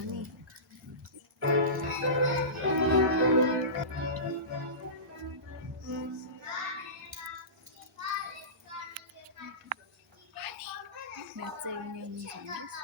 Անի։ Մեծերին ինձանից։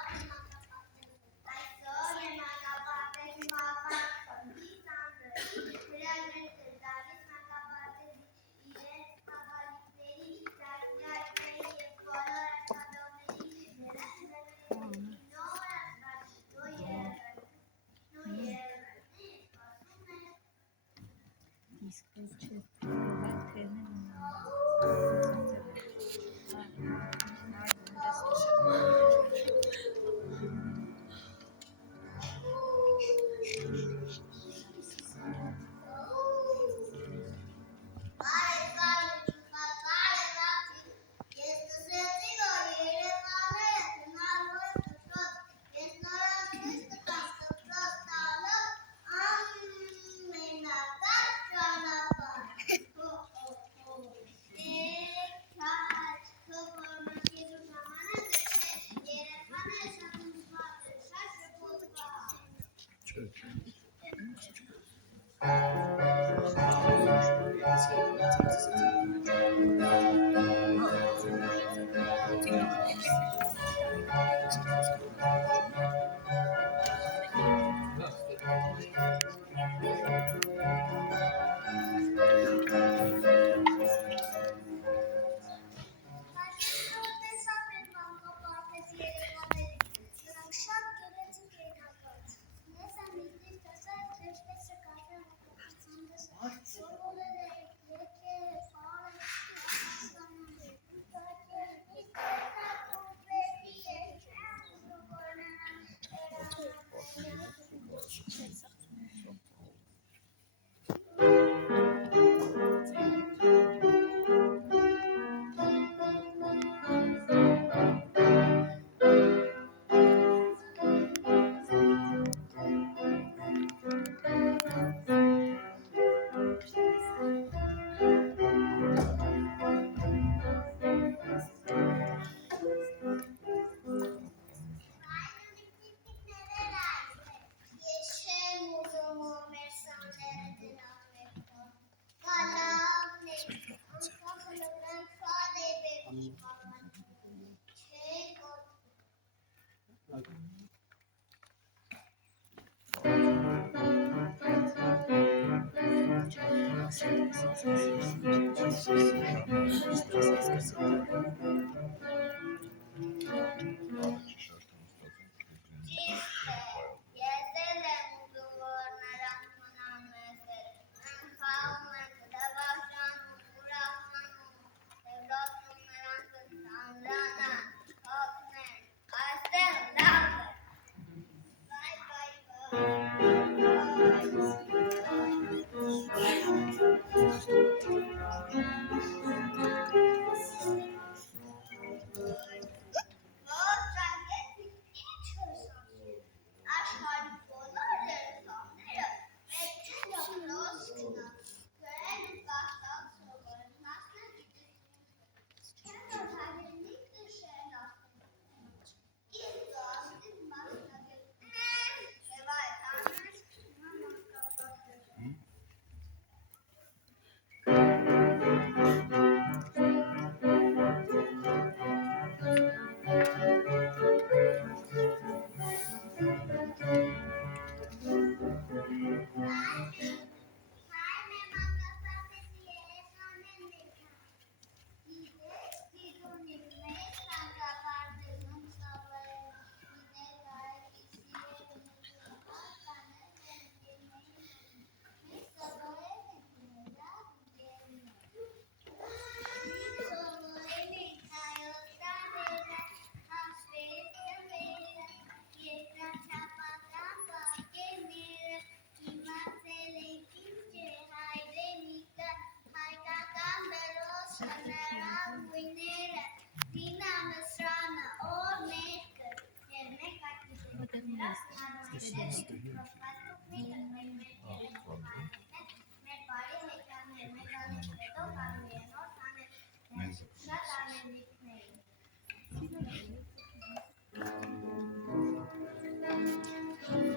Thank you.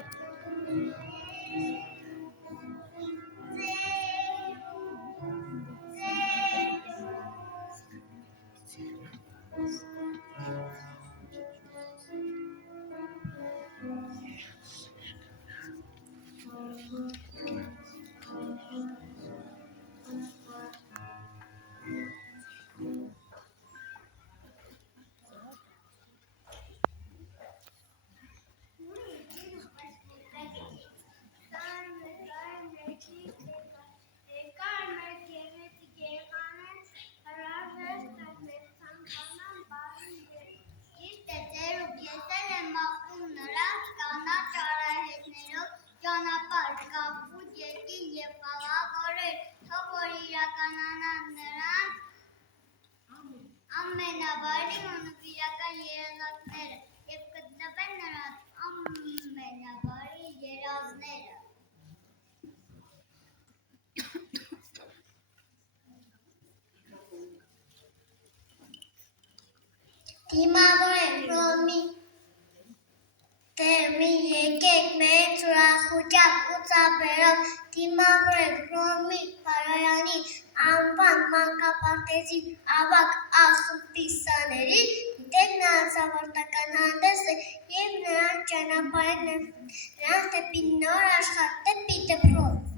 Դիմավորեք Հռոմի Տերմի եկեք մեծ ուրախությամբ ու ծափերով դիմավորեք Հռոմի Փարոյանի անվան մանկապարտեզի ավագ ասուլպիսաների գիտեք նրանց ավարտական հանդեսը և նրանց ճանապարհեն նրանց դեպի նոր աշխարհ, դեպի դպրոց։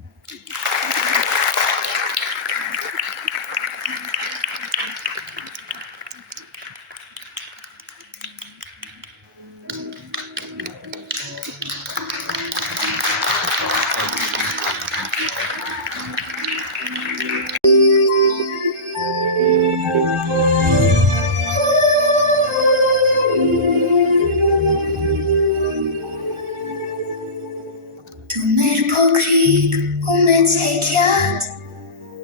Դու մեր փոքրիկ ու մեծ հեքիաթ,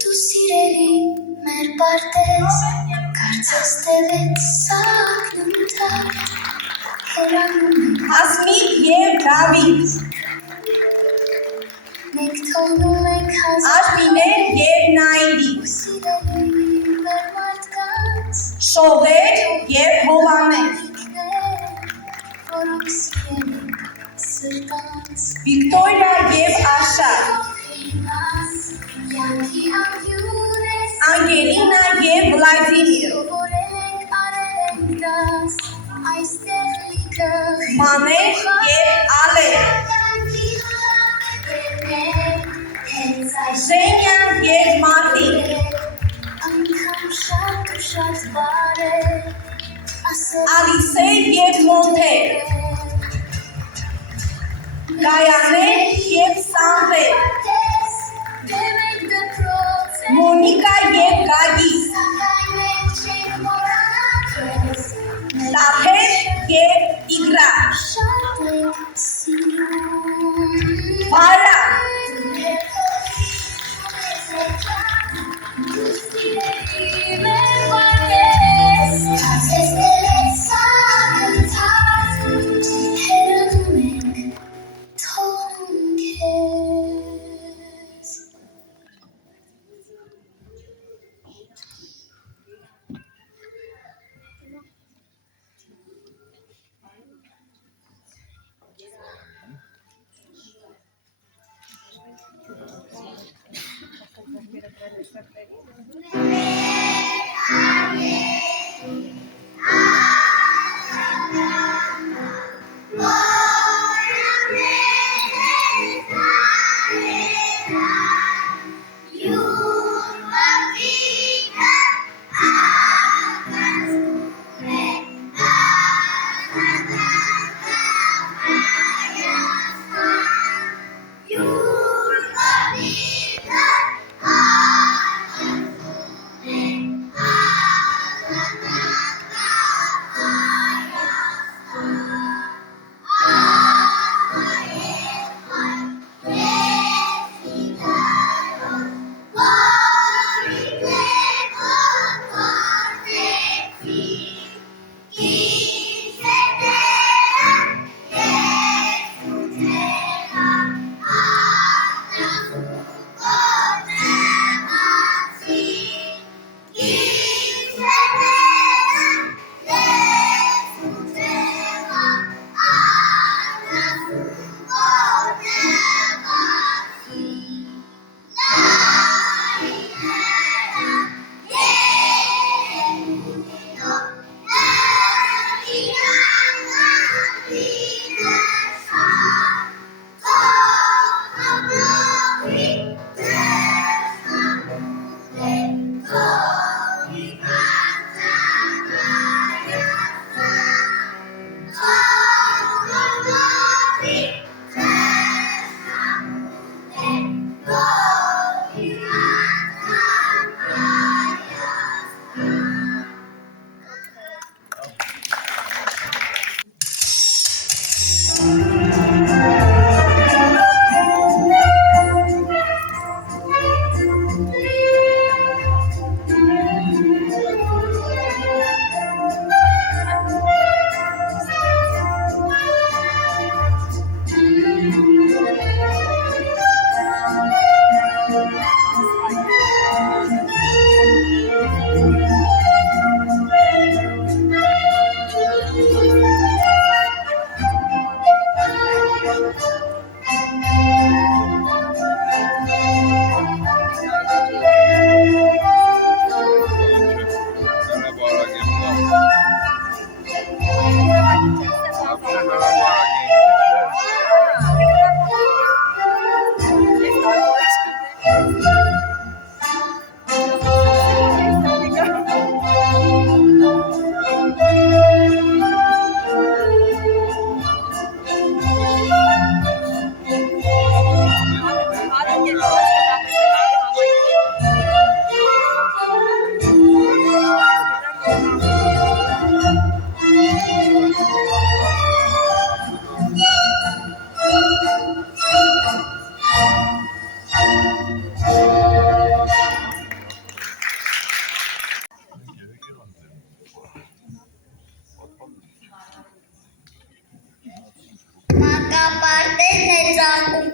դու սիրելի մեր պարտեզ, կարծես տևեց սաղն ընդհատ, հեռանում ենք Ասմիկ և Դավիթ, մենք թողնում ենք Արմինեն և Նայիրիկ, սիրելի մեր մարդկանց, Շողեր և Հովաններ, որոնք սիրելի սրտանց, Վիկտորիա և Աշար, յանքի ամյուր ես, Անգելինա և Վլադիմիր, որենք արել ենք դաս, այստեղ լիքը Մաներ և Ալեր, Ժենյա և Մարտին, անգամ շատ ու շատ բարեր, Ալիսե և Մոնթեր, Գայաներ և Սանդրեր, Մոնիկա և Գագիկ, Տափեր և Իգրար, Վարա,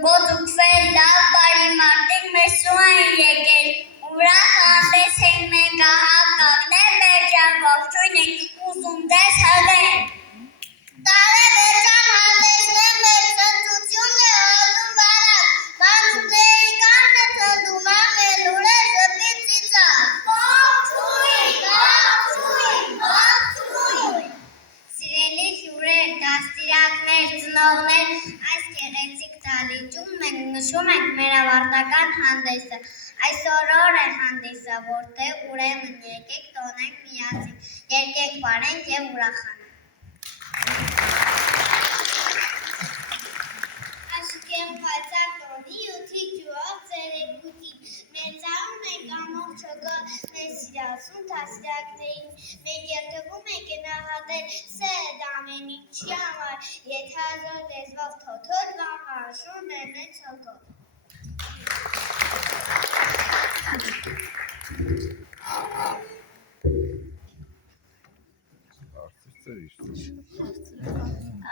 Գոծուկվել լավ բարի մարդիկ մեր սու են եկել, ուրախ հանդես են մենք ահա կաղներ մեր ջան ողջույն ենք ուզում դες հղեն։ Տարե մեր ջան հանդեսներ մեր ծնծությունն է հալում վարակ, մանուկների կանն է ծնդում ամեն ուր է ժպիտ ծիծակ։ Ողջույն, ողջույն, ողջույն։ Սիրելի հյուրեր, դաստիարակներ, ծնողներ, այս գեղեցիկ դահլիճում մենք նշում ենք մեր ավարտական հանդեսը։ Այսօր օր է հանդիսը, որտեղ ուրեմն եկեք տոնենք միասին, եկեք բարենք եւ ուրախանանք։ Աշկեմ պայծառ տոնի ութի ջուով ծերեկուտին, մեծարում ենք ամոք չոգը մեր սիրասուն դաստիարակներին, մենք երթվում ենք գնահատել սեդ ամեն ինչի համար, եթե հազար լեզվով թոթոտ վախաշուն է մեծ հոգով։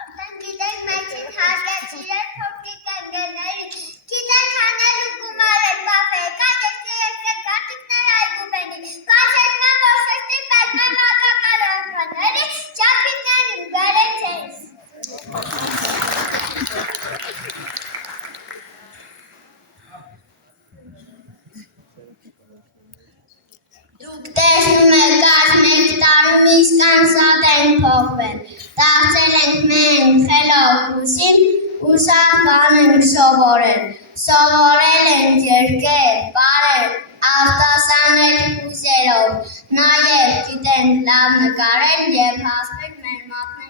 Արդեն գիտեք մեջին հարգեցիրեր փոքրիկ ընկերների, գիտեք հանել ու գումարել բաֆել, կատեքտի երկեր կարտիկներ այգուբենի, կասետման որսեստի պետման մատակար ախաների, ճապիկներին բերեց ես։ Դուք տեսնում եք այս մեկ տարում իսկան շատ են փոխվել, դարձել ենք մենք խելոք ուսին, ու շատ բան ենք սովորել, սովորել ենք երկել, բարել, արտասանել հույսերով, նաև գիտենք լավ նկարել և հասնել մեր մատներով։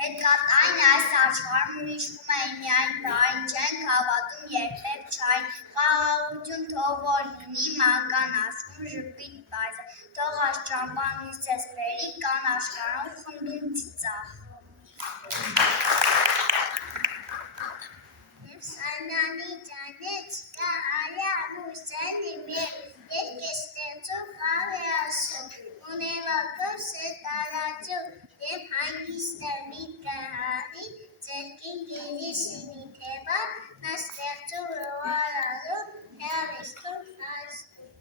Հետքատային այս աշխարհում հիշում էին միայն բայն, չենք հավատում երբեք չայն, խաղաղություն թող որ լինի մանկան աշխում ժպիտ պայծը, թող այս ճամփան ինձ ձեզ բերի, կան աշխարհում խմբին ծիծաղ։ Սանանի ջանը չկա հարյան ու սենի մեր, երկ է ստեղծում խավ է ասում, ունևակով սե տարաջում, Եվ հանգիստը մի կհարի, ձերքին գիրիսինի թեբա, նա ստեղծում ռոարալում, հյավեստում հաստում։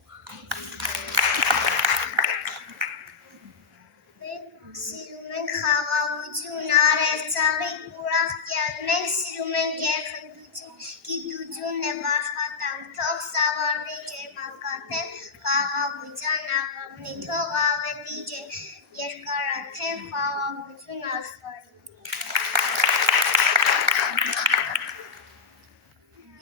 Մենք սիրում ենք խաղաղություն, արևծաղիկ ուրախ կյանք, մենք սիրում ենք երխնդություն, գիտությունն է աշխատանք, թող սավառնի ջերմակաթև, խաղաղության աղաղնի, թող ավետի երկարաթև խաղաղություն աշխարհի։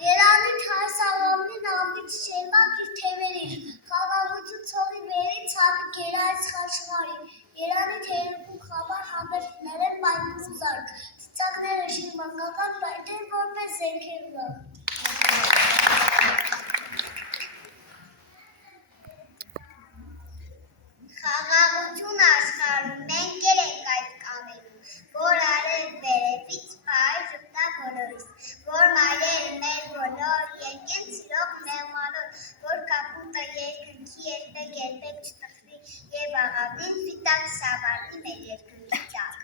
Երանի թարսավամնին ամբիջ շերմակ իր թևերիր, խաղաղություն ցողի բերի ցավի գերայց խաշխարի, Երանի թերուկու խամար համերներ են պայքրու զարկ, ծիծաղները շիրմակական պայթեր որպես զենքեր վրակ։ Խաղաղություն աշխարհում մենք երեք այդ կամերում, որ արել վերևից պահի ժպտա բոլորիս, որ մայրերը մեր բոլոր երկեն սիրող մեղմալոր, որ կապուտը երկնքի երբեք չտխվի և աղավնին սպիտակ սավառնի մեր երկնքի տակ։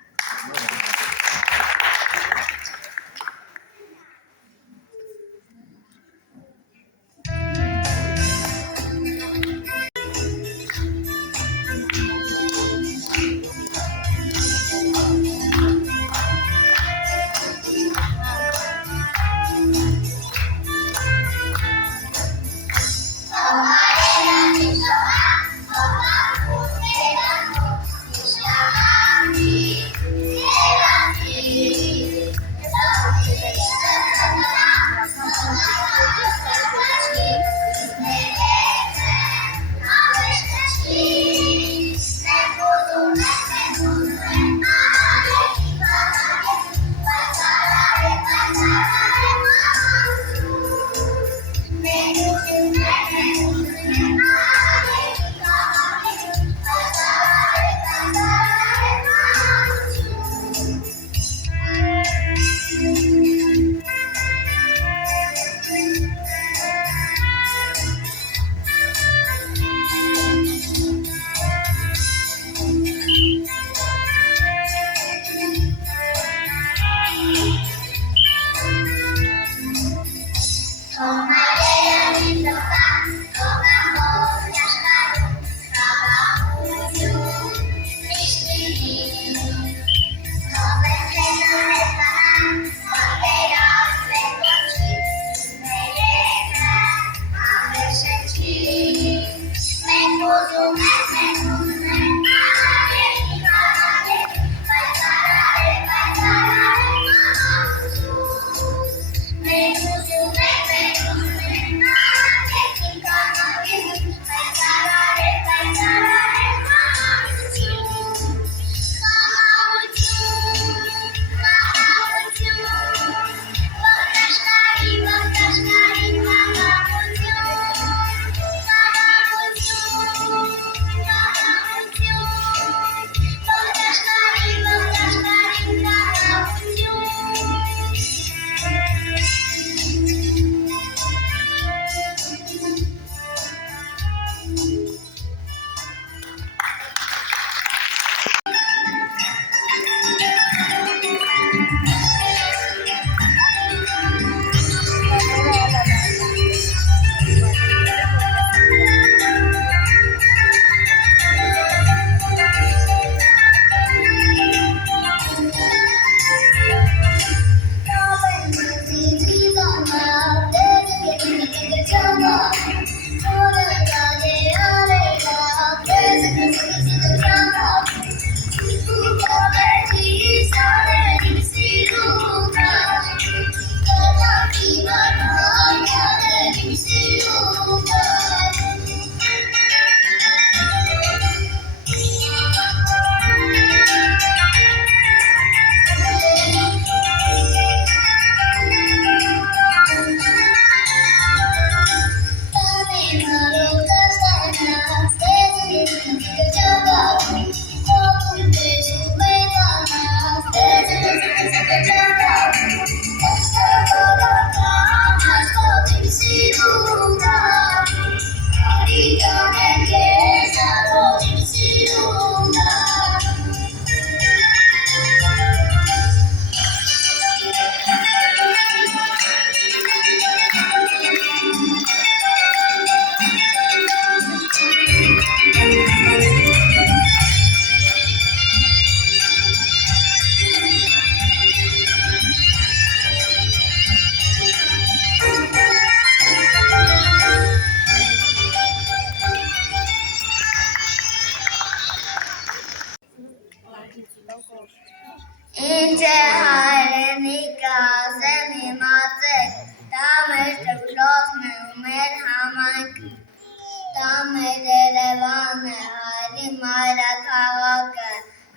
մեր Երևանը, հայրի մայրաքաղաքը,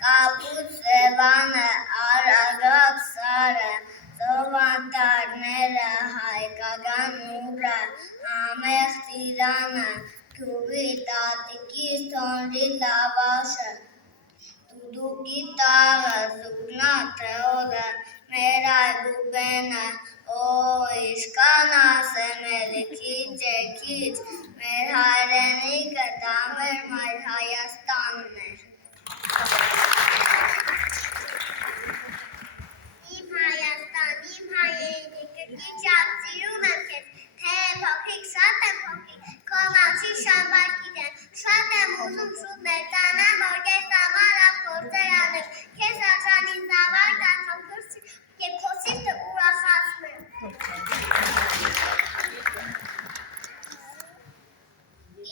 կապուց Սևանը, Արագապ սարը, ծովանտարները, հայկական ուռը, համեղ ծիրանը, գյուղի տատիկիս թոնրի լավաշը, դուդուկի տաղը, զուգնա թեոլը, մեր այգու բենը, ինչքան ասեմ էլի քիչ է քիչ, մեր հայրենիքը դա մեր մայր Հայաստանն է։ Իմ Հայաստան, իմ հայրենիքը, քիչ ապսիրում եմ քեզ, թե փոքրիկ, շատ եմ փոքրիկ, քո մացի շաբար գիտեմ, շատ եմ ուզում շուտ մեծանամ, որ քեզ համար փորձեր անեմ, քեզ արժանի զավակ դառնամ փորձի եւ քո սիրտը ուրախացնեմ։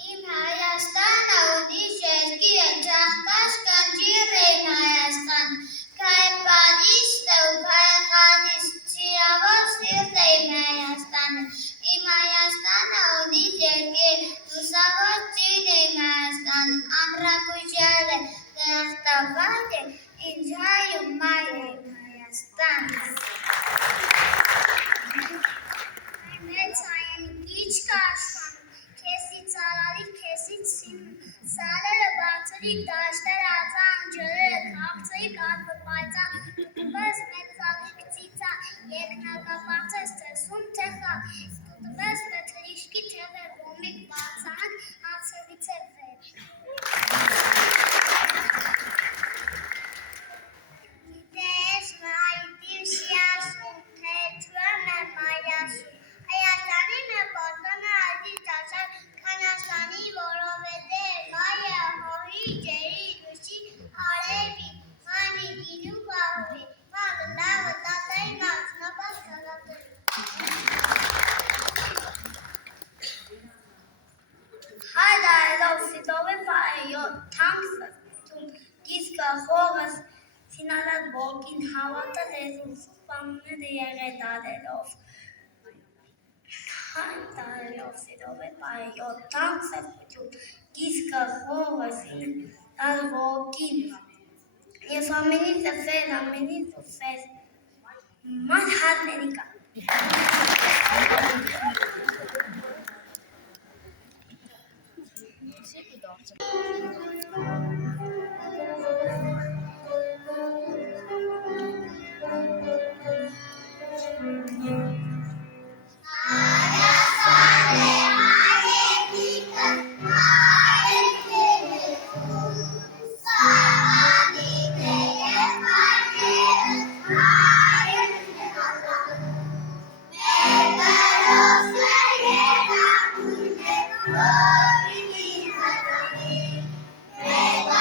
Իմ Հայաստանը ուրիշ երկիր է, ջախկաշ կնջիր է իմ Հայաստան, քայ Փարիզը ու Փարախանից ճիրավոր սիրտ է իմ Հայաստանը, իմ Հայաստանը ուրիշ երկիր, լուսավոր ճիր է իմ Հայաստանը, ամրագուժյալ է, դրախտավայր է, ինձ հայ ու մայր է իմ Հայաստանը։ Մեծ հայրենիք չկա աշխարհում, քեզից արարիք, քեզից սիրում, սարերը բարձրիկ, դաշտերը ածան, ջրերը քաղցրիկ, ածը պայծառ, տուտուբես մեծալիկ ծիծաղ, երկնագապարծես տեսում թեխա, տուտուբես մեթրիշկի թեղեր, ոմիկ բարձան, անցևից է վեր։ Գիտես մայրդիվ շիասում, թե չուեմ եմ մայրասում, Հայաստանին է պատանը այդի տաշար, Կանաստանի որովետեր, մայը հողի, ջերի, գուշի, արևի, մանի գինու բաղվի, մանը լավը տատայի նացնապաս կալատեր։ Հայր այլով սիտով է պայյո, թանքսը, գիսկը, խողս, սինալատ բոքին, հավատը լեզուն, սպանում է եղետ արելով։ Հայր այլով սիտով է պայյո, թանքսը, գիսկը, խողս, սինալատ բոքին, ես ամենից վեր, ման հատներիկա։ Մեկ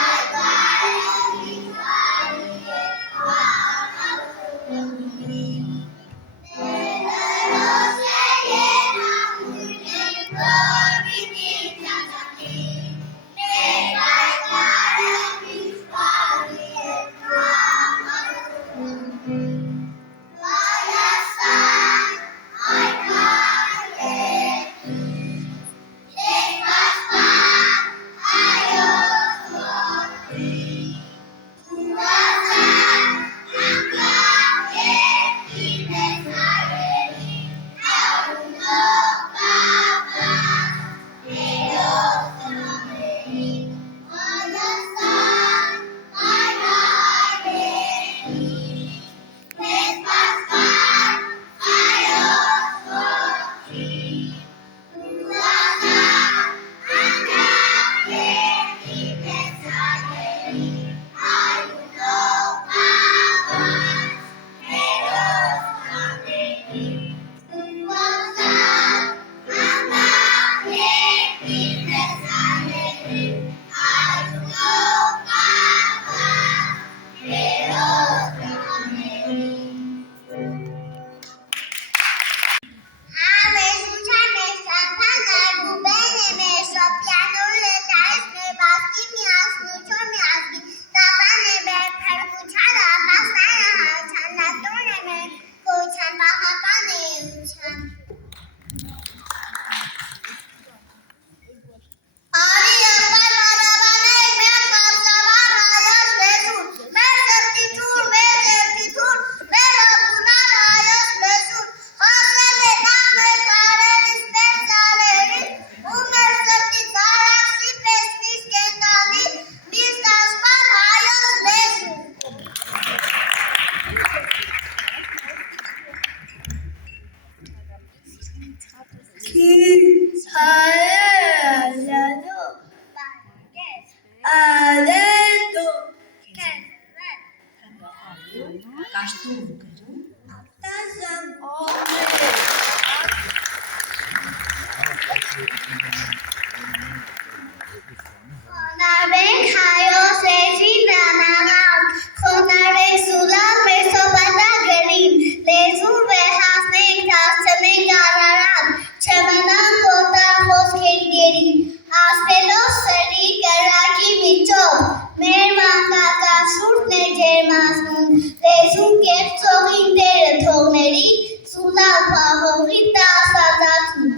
Խոնարհվենք հայոց լեզվի վանաղան, խոնարհվենք սուլալ մեր սոպատագրին, լեզուն վերհասնենք, դարձնենք արարատ, չմնան կոտար խոսքերի գերին, ասնելով սրի կրակի միջով, մեր մանկակացուրդն է ջերմացնում, լեզուն կեղծողին տերը թողների, սուլալ պահողի տասածացում։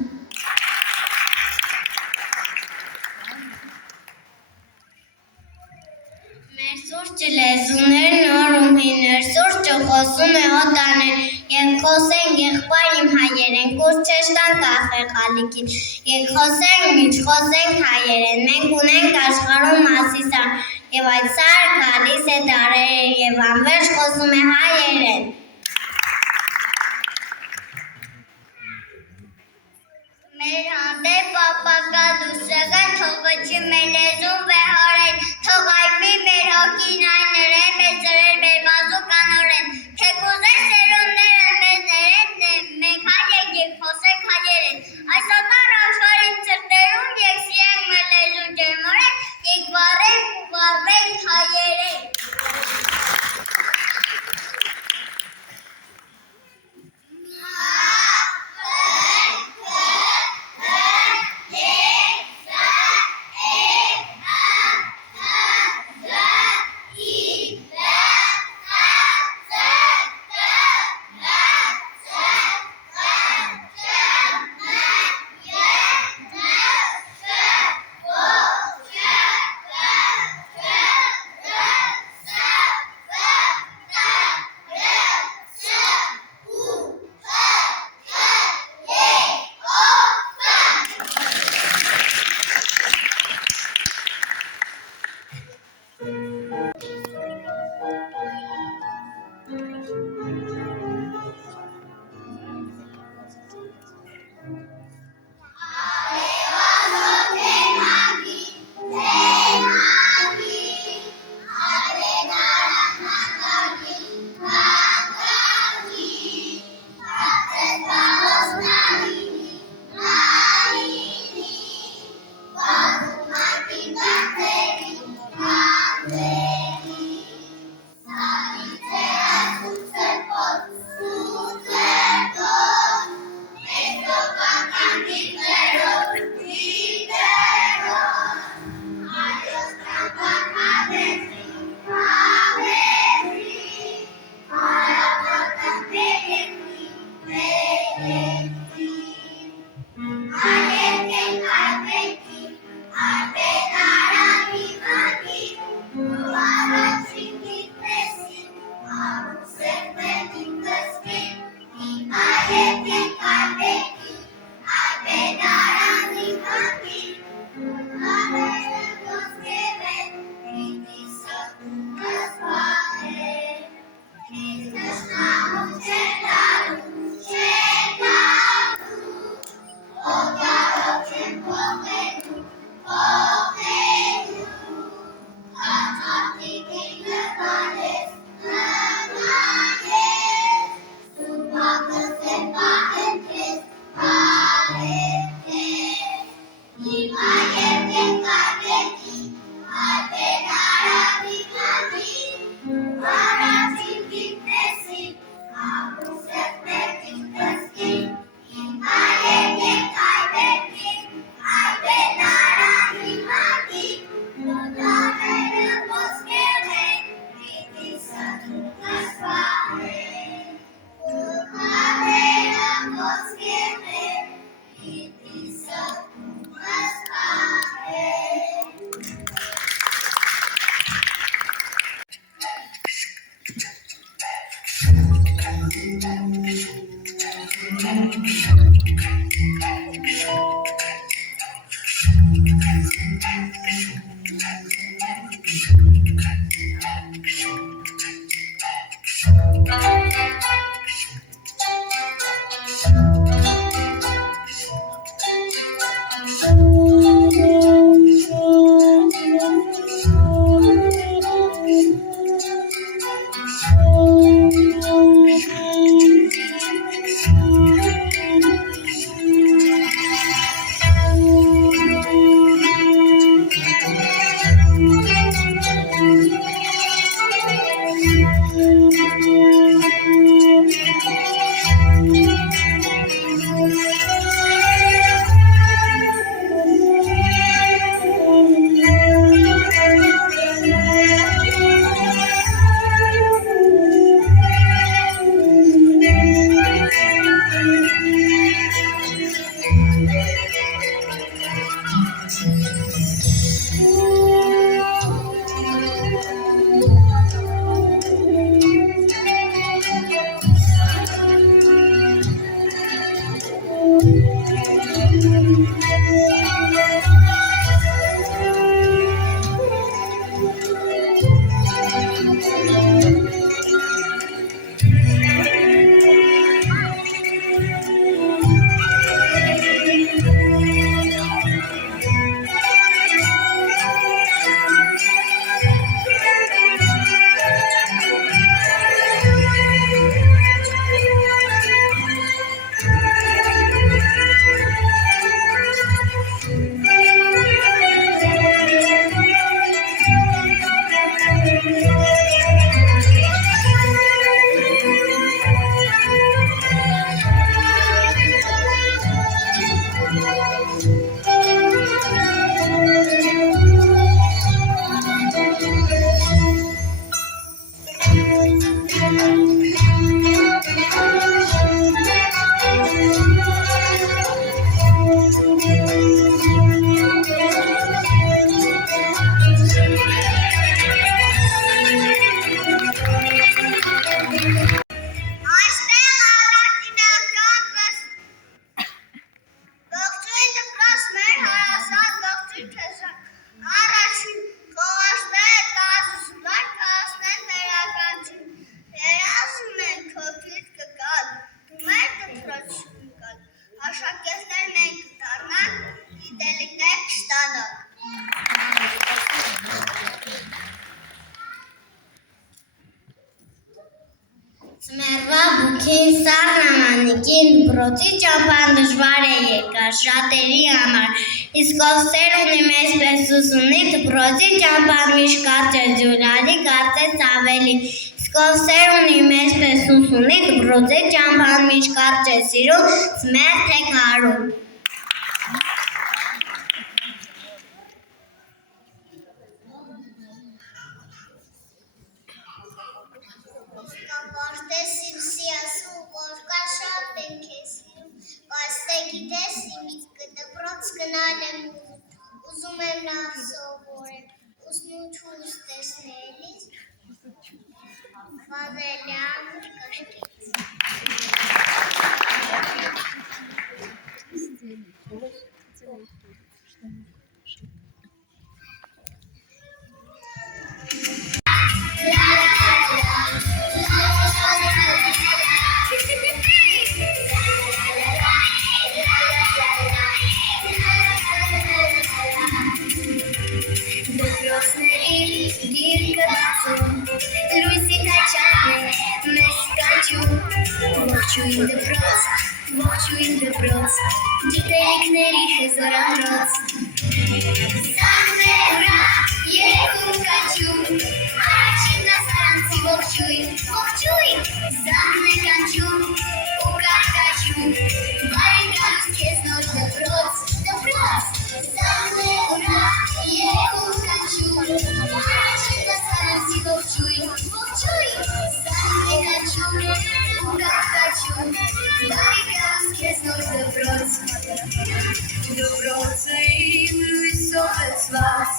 Մեր սուրճը լեզուներ նոր ու հիներ, սուրճը խոսում է հոտաներ, և խոսենք եղբայր իմ հայերեն, կուր չեշտան կախվե խալիքին, և խոսենք միջ, խոսենք հայերեն, մենք ունենք աշխարհում մասիսար, և այդ սար գալիս է դարեր, և անվերջ խոսում է հայերեն։ Մեր հանդեպ ապակա դուսական թողվջի մեր լեզուն վեհորեն, թող այմի մեր հոգին այն նրեն, մեզ զրեր մեր բազու կանորեն, թեկուզեր սերունդները մեզ ներեն, մենք հայ ենք խոսենք հայերեն, այս ոտար աշխարհին ծրտերում եկսի ենք մեր լեզուն ջերմորեն, եկ վառենք ու վառվենք հայերեն։ Thank you. Որդին Սառնամանիկին դպրոցի ճամփան դժվար է եկար շատերի համար, իսկ ով սեր ունի մեզ պես ուսունի, դպրոցի ճամփան միշտ կարճ է ջուրալի, կարծես ավելի, իսկ ով սեր ունի մեզ պես ուսունի, դպրոցի ճամփան միշտ կարճ է սիրում, սմերթ է կարում։ Գիտես իմից դպրոց գնալ եմ ուզում եմ լավ սովորեմ ուսնություն տեսնելիս վազելյամ Ողջույն դպրոց, գիտելիքների հզոր ամրոց Սաղն է ուրա, երկում կանչում Առաջին դասարանցի ողջույն Սաղն է կանչում ու կարկաչում Բարի գալուս քեզ նոր դպրոց Սաղն է ուրա, երկում կանչում Առաջին դասարանցի ողջույն Սաղն է կանչում ու կարկաչում Բարի գալուս քեզ նոր դպրոց Դպրոցը իմ լույսով լցված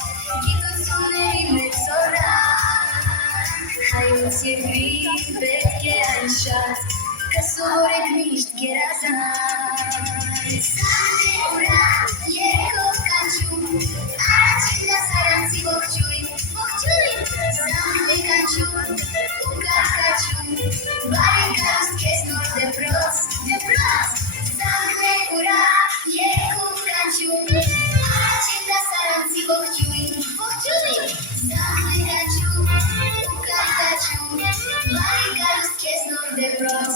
Գիտությունների մեր սորան Հայոց երկրի պետք է այն շատ Կսովորեք միշտ գերազանց Սաղն է ուրա, երկով կանչում Առաջին դասարանցի ողջույն Սաղն է կանչում ու կարկաչում Բարի գալուս քեզ նոր դպրոց Սաղն է ուրա, երկով կանչում Առաջին դասարանցի ողջույն Սաղն է կանչում ու կարկաչում Բարի գալուս քեզ նոր դպրոց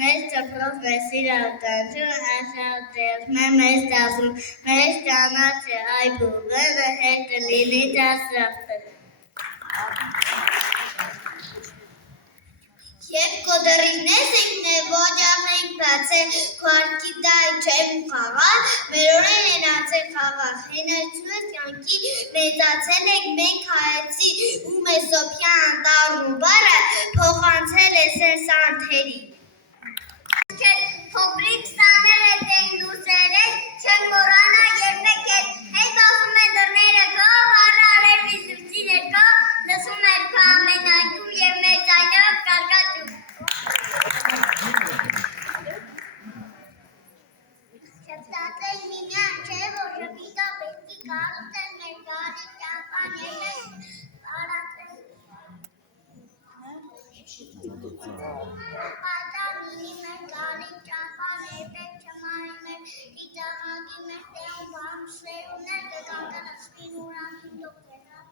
Մեզ դպրոց մեզ իրավտանջուն ասատեր մեզ դասում մեզ ճանաչ է այ բուբենը հետ լինի դասրախտը Եվ կոդրիներ ենք նեվոջախ ենք բացել քվարկի դայ չեմ խաղալ մեր օրեն ենացել խաղալ հեներցում ես կյանքի մեծացել ենք մենք հայեցի ու մեսոպյան անտառն ու բարը փոխանցել է սենսանթերի Փոքրիկ սաներ հետ ենք լուսերել չեմ մոռանա երբեք էլ հետ ասում է դռները քո հարը արևի լույսի ներքո լսում էր քո ամենայնու և մեր ձայներով կարկաչում Շփտացել միմյան չէ որ ժպիտա պետքի կարոտել մեր գալի ճամփան ելել արածել Պատամինի մեր գալի ճամփան երբեք չմարի մեր դիծաղագի մեր տեում բամ սերուներ կգանգնացվին ուրանին դոքտենակ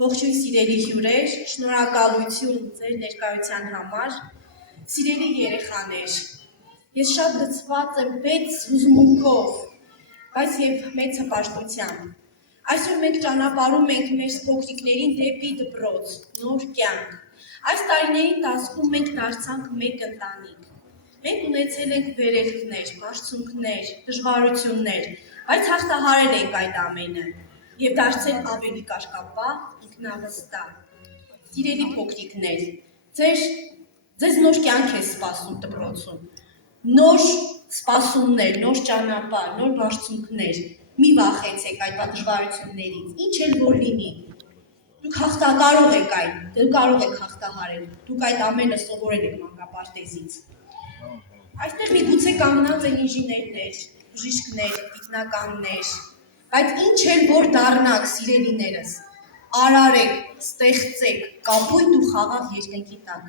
Ողջույն սիրելի հյուրեր, շնորհակալություն ձեր ներկայության համար, սիրելի երեխաներ, ես շատ լցված եմ մեծ հուզմունքով, բայց և մեծ հպարտությամբ։ Այսօր մենք ճանապարհում ենք մեր փոքրիկներին դեպի դպրոց, նոր կյանք։ Այս տարիների ընթացքում մենք դարձանք մեկ ընտանիք։ Մենք ունեցել ենք վերելքներ, բարձունքներ, դժվարություններ, բայց հաղթահարել ենք այդ ամենը և դարձել ավելի կարգապահ, ինքնավստահ։ Սիրելի փոքրիկներ, ձեզ նոր կյանք է սպասում դպրոցում, նոր սպասումներ, նոր ճանապարհ, նոր բարձունքներ։ Մի վախեցեք այդ դժվարություններից, ինչ էլ որ լինի։ Դուք կարող եք այն, դուք կարող եք հաղթահարել, դուք այդ ամենը սովորել եք մանկապարտեզից։ Այստեղ միգուցե կանգնած են ինժեներներ, բժիշկներ, գիտնականներ, բայց ինչ էլ որ դառնաք, սիրելիներս, արարեք, ստեղծեք, կապույտ ու խաղաղ երկնքի տակ։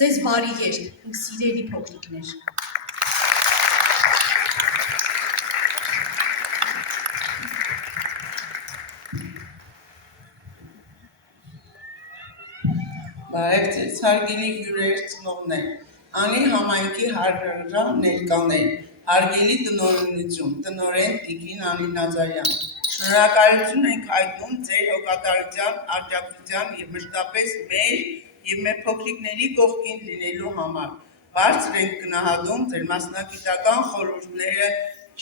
Ձեզ բարի երգ, իմ սիրելի փոքրիկներ։ Բարև ձեզ, հարգելի հյուրեր, ծնողներ, անի համայնքի հարգարժան ներկաներ, հարգելի տնօրինություն, տնօրեն Տիկին Անի Նազարյան, շնորհակալություն ենք հայտնում ձեր հոգատարության, աջակցության և մշտապես մեր և մեր փոքրիկների կողքին լինելու համար։ Բարձր ենք գնահատում ձեր մասնագիտական խորհուրդները,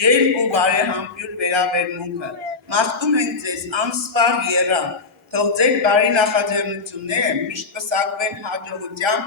ջերմ ու բարեհամբույր վերաբերմունքը։ Մաղթում ենք ձեզ անսպառ եռալ, թող ձեր բարի նախաձեռնությունները միշտ պսակվեն հաջողությամբ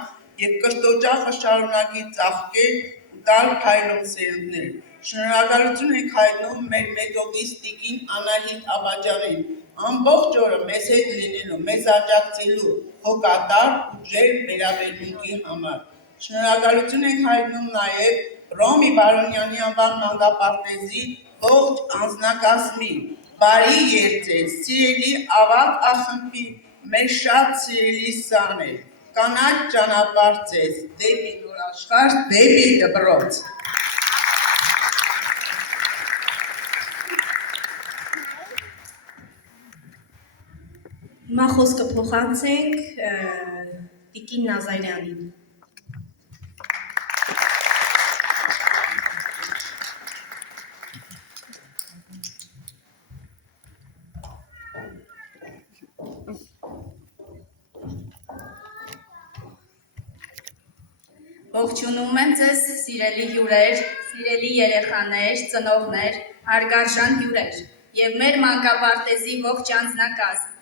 և կրտոջախը շարունակի ծաղկել ու տալ փայլուն սերունդներ։ Շնորհակալություն ենք հայտնում մեր մեթոդիստ Տիկին Անահիտ Աբաջանին, ամբողջ օրը մեզ հետ լինելու, մեզ աջակցելու հոգատար ու ջերմ վերաբերմունքի համար։ Շնորհակալություն ենք հայտնում նաև Ռոմի Բարոնյանի անվան մանկապարտեզի ողջ անձնակազմին։ Բարի երգեր, սիրելի ավագ ախմբի, մեր շատ սիրելի սաներ, կանաչ ճանապարհ ձեզ, դեպի նոր աշխարհ, դեպի դպրոց։ Հիմա խոսքը փոխանցենք Տիկին Նազարյանին։ Ողջունում եմ ձեզ, սիրելի հյուրեր, սիրելի երեխաներ, ծնողներ, հարգարժան հյուրեր և մեր մանկապարտեզի ողջ անձնակազմ։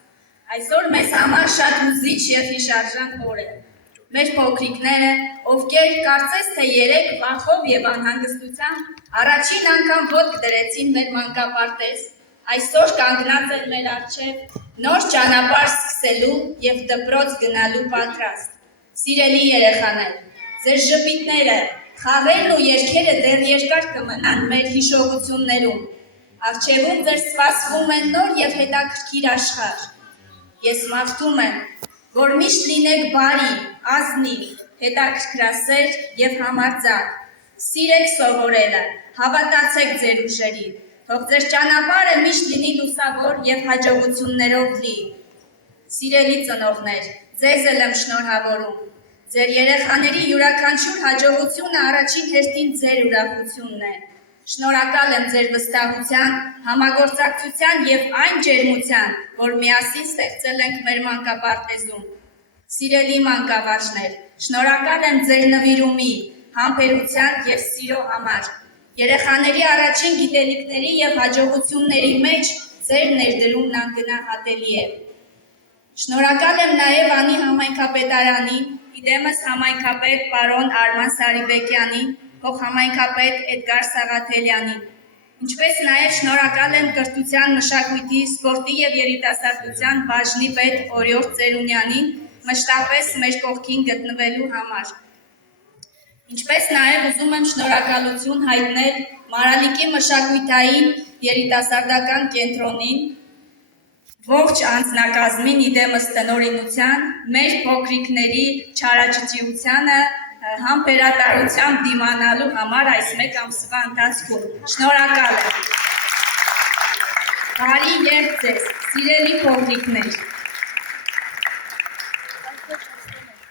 Այսօր մեզ համար շատ հուզիչ և հիշարժան օր է։ մեր փոքրիկները, ովքեր կարծես թե երեք վախով եւ անհանգստությամբ առաջին անգամ ոտք դրեցին մեր մանկապարտեզ, այսօր կանգնած են մեր առջև նոր ճանապարհ սկսելու եւ դպրոց գնալու պատրաստ։ Սիրելի երեխաներ, ձեր ժպիտները, խաղերն ու երգերը դեռ երկար կմնան մեր հիշողություններում։ Առջևում ձեր սպասվում են նոր եւ հետաքրքիր աշխարհ։ Ես մաղթում եմ, որ միշտ լինեք բարի, ազնիվ, հետաքրքրասեր եւ համարձակ։ Սիրեք սովորելը, հավատացեք ձեր ուժերին։ Թող ձեր ճանապարհը միշտ լինի լուսավոր եւ հաջողություններով լի։ Սիրելի ծնողներ, ձեզ եմ շնորհավորում։ Ձեր երեխաների յուրաքանչյուր հաջողությունը առաջին հերթին ձեր ուրախությունն է։ Շնորհակալ եմ ձեր վստահության, համագործակցության եւ այն ջերմության, որ միասին ստեղծել ենք մեր մանկապարտեզում։ Սիրելի մանկավարժներ, շնորհակալ եմ ձեր նվիրումի, համբերության եւ սիրո համար։ Երեխաների առաջին գիտելիքների եւ հաջողությունների մեջ ձեր ներդրումն անգնահատելի է։ Շնորհակալ եմ նաեւ Անի համայնքապետարանին, իդեմս համայնքապետ պարոն Արման Սարիբեկյանին, փոխհամայնքապետ Էդգար Սաղաթելյանին, ինչպես նաև շնորհակալ եմ կրթության, մշակույթի, սպորտի եւ երիտասարդության բաժնի պետ Օրիորդ Ծերունյանին, մշտապես մեր կողքին գտնվելու համար։ Ինչպես նաև ուզում եմ շնորհակալություն հայտնել Մարալիկի մշակութային երիտասարդական կենտրոնին, ողջ անձնակազմին իդեմս տնօրինության, մեր փոքրիկների չարաճճիությանը համբերատարությամբ դիմանալու համար այս մեկ ամսվա ընթացքում։ Շնորհակալ եմ։ Բարի երգ ձեզ, սիրելի փոքրիկներ։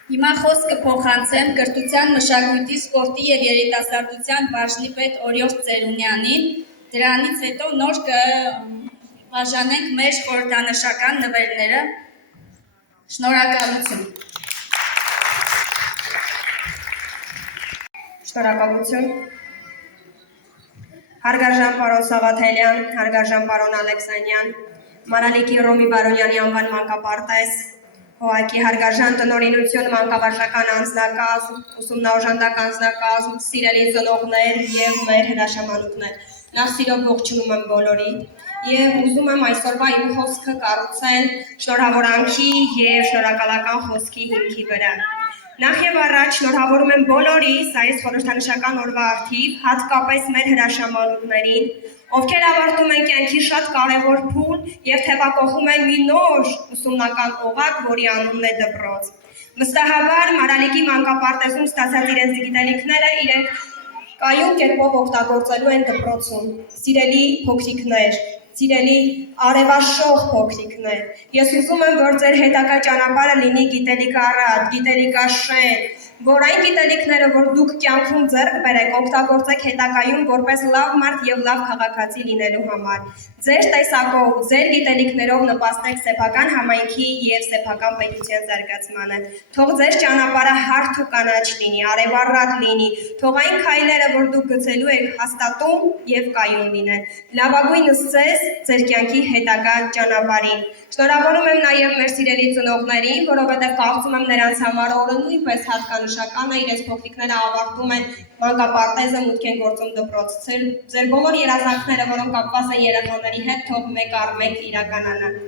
Հիմա խոսքը փոխանցեմ կրթության, մշակույթի, սպորտի եւ երիտասարդության բաժնի պետ Օրիորդ Ծերունյանին, դրանից հետո նոր բաժանենք մեր խորհրդանշական նվերները։ Շնորհակալություն։ Շնորհակալություն։ Հարգարժան պարոն Սաղաթելյան, հարգարժան պարոն Ալեքսանյան, Մարալիկի Ռոմի Բարոնյանի անվան մանկապարտեզ, Հոակի հարգարժան տնօրինություն, մանկավարժական անձնակազմ, ուսումնաօժանդակ անձնակազմ, սիրելի ծնողներ եւ մեր հրաշամանուկներ։ Նախ սիրով ողջունում եմ բոլորին եւ ուզում եմ այսօրվա իմ խոսքը կառուցել շնորհավորանքի եւ շնորհակալական խոսքի հիմքի վրա։ Նախ եւ առաջ շնորհավորում եմ բոլորիս այս խորհրդանշական օրվա արդիվ, հատկապես մեր հրաշամանուկներին, ովքեր ավարտում են կյանքի շատ կարևոր փուլ եւ թևակողում են մի նոր ուսումնական օղակ, որի անունն է դպրոց։ Վստահաբար Մարալիկի մանկապարտեզում ստացած իրենց գիտելիքները իրենք կայուն կերպով օգտագործելու են դպրոցում։ Սիրելի փոքրիկներ, սիրելի արևաշող փոքրիկներ, ես ուզում եմ, որ ձեր հետագա ճանապարհը լինի գիտելիքառատ, գիտելիքաշեն, որ այն գիտելիքները, որ դուք կյանքում ձեռք բերեք, օգտագործեք հետագայում որպես լավ մարդ եւ լավ քաղաքացի լինելու համար։ Ձեր տեսակով, ձեր գիտելիքներով նպաստեք սեփական համայնքի եւ սեփական պետության զարգացմանը։ Թող ձեր ճանապարհը հարթ ու կանաչ լինի, արևառատ լինի, թող այն քայլերը, որ դուք գցելու եք, հաստատուն եւ կայուն լինեն։ Լավագույնս ձեզ ձեր կյանքի հետագա ճանապարհին։ Շնորհավորում եմ նաեւ մեր սիրելի ծնողներին, որովհետեւ կարծում եմ նրանց համար օրը նույնպես հատկանշական է, իրենց փոքրիկները ավարտում են մանկապարտեզը, մուտք են գործում դպրոց։ Ձեր բոլոր երազանքները, որոնք կապված են երեխաների հետ, թող մեկ առ մեկ իրականանան։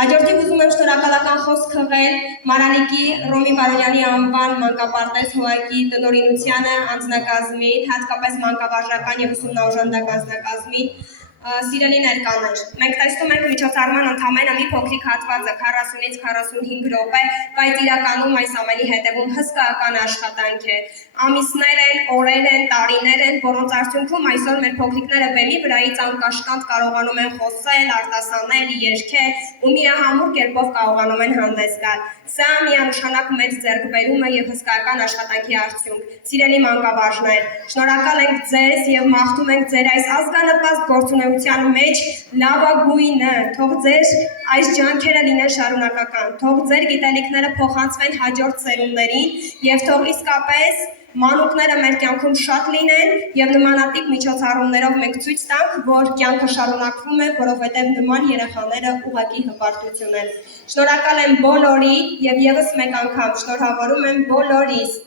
Հաջորդիվ ուզում եմ շնորհակալական խոսք խղել Մարալիկի Ռոմի Բարոնյանի անվան մանկապարտեզ Հոակի տնօրինությանը, անձնակազմին, հատկապես մանկավարժական եւ ուսումնաօժանդակ անձնակազմին, սիրելի ներկաներ, մենք տեսնում ենք միջոցառման ընդամենը մի փոքրիկ հատվածը 40-ից 45 րոպե, բայց իրականում այս ամենի հետևում հսկայական աշխատանք է։ Ամիսներ են, օրեր են, տարիներ են, որոնց արդյունքում այսօր մեր փոքրիկները բեմի վրայից անկաշկանդ կարողանում են խոսել, արտասանել, երգել ու միահամուռ կերպով կարողանում են հանդես գալ։ Սա միանշանակ մեծ ձեռքբերում է եւ հսկայական աշխատանքի արդյունք։ Սիրելի մանկավարժներ, շնորհակալ ենք ձեզ եւ մաղթում ենք ձեր այս ազգանպաստ գործունեության մեջ լավագույնը, թող ձեր այս ջանքերը լինեն շարունակական, թող ձեր գիտելիքները փոխանցվեն հաջորդ սերունդներին եւ թող իսկապես մանուկները մեր կյանքում շատ լինեն եւ նմանատիպ միջոցառումներով մենք ցույց տանք, որ կյանքը շարունակվում է, որովհետեւ նման երեխաները ուղղակի հպարտություն են։ Շնորհակալ եմ բոլորի եւ եւս մեկ անգամ շնորհավորում եմ բոլորիս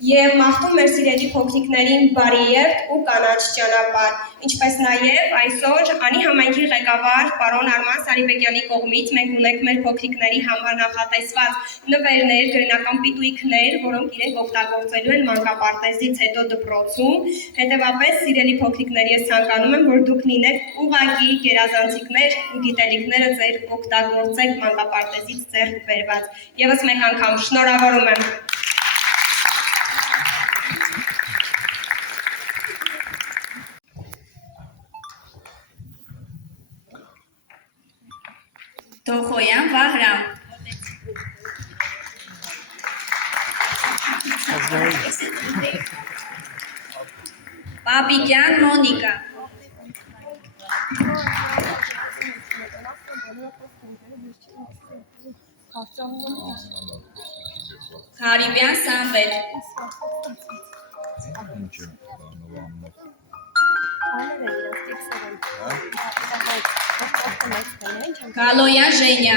եւ մաղթում մեր սիրելի փոքրիկներին բարի երթ ու կանաչ ճանապարհ, ինչպես նաեւ այսօր Անի համայնքի ղեկավար պարոն Արման Սարիբեկյանի կողմից մենք ունենք մեր փոքրիկների համար նախատեսված նվերներ, գրական պիտույքներ, որոնք իրենք օգտագործելու են մանկապարտեզից հետո դպրոցում։ Հետևաբար սիրելի փոքրիկներ, ես ցանկանում եմ, որ դուք լինեք ուղղակի գերազանցիկներ ու գիտելիքները ձեր օգտագործեք մանկապարտեզից ձեռք բերված։ Եվս մեկ անգամ շնորհավորում եմ։ Թոխոյան Վահրամ, Պապիկյան Մոնիկա, Հարիբյան Սամվել, Գալոյան Ժենյա,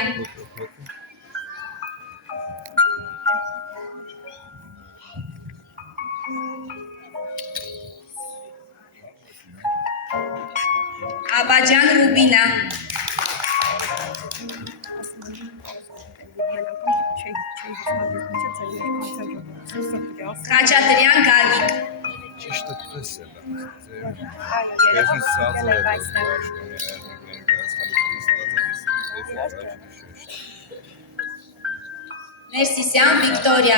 Աբաջան Ռուբինա, Խաչատրյան Գագիկ, Ճիշտը պես է Ես սազը Ներսիսյան Վիկտորիա,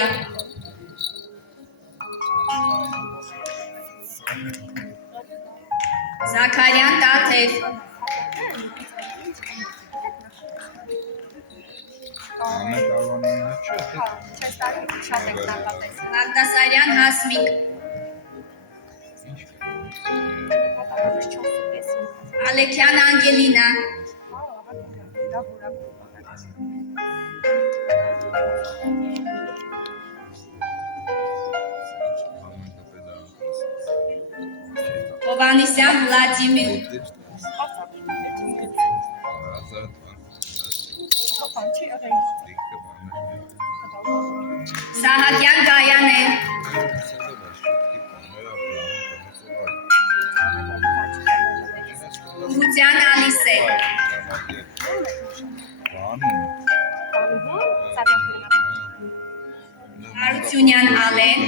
Զաքարյան Տաթև, Բաղդասարյան Հասմիկ, Ալեքյան Անգելինա, Հովանեսյան Վլադիմիր, Սահակյան Գայանե, Ուղուտյան Ալիսե, Արությունյան Ալեն,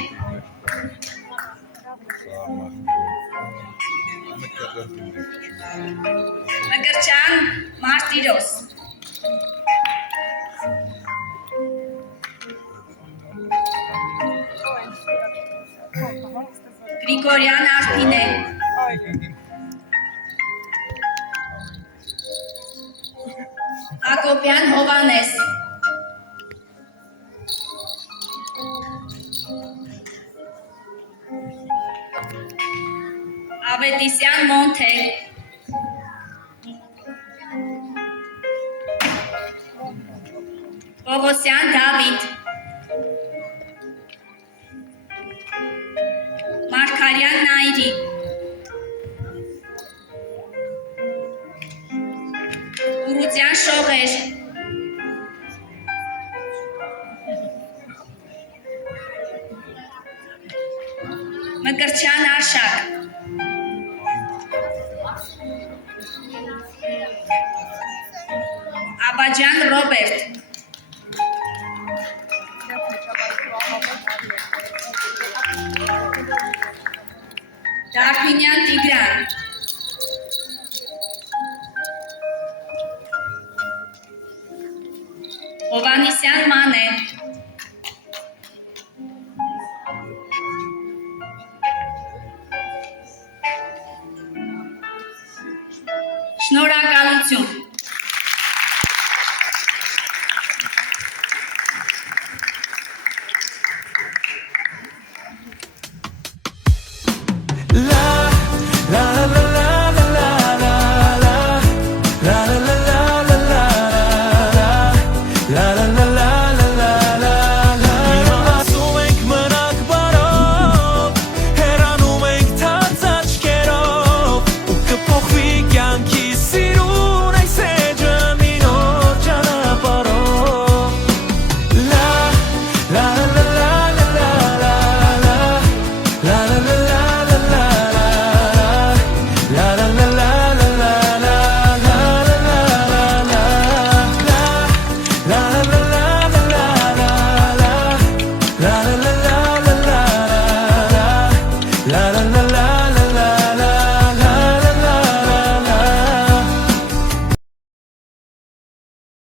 Մկրչյան Մարտիրոս, Գրիգորյան Արփինե, Հակոբյան Հովանես, Ավետիսյան Մոնթե, Պողոսյան Դավիթ, Մարգարյան Նայրի, Ուռուցյան Շողեր, Մկրչյան Արշակ, Աբաջան Ռոբերտ, Դարփինյան Տիգրան, Հովանեսյան Մանե, Շնորհակալություն։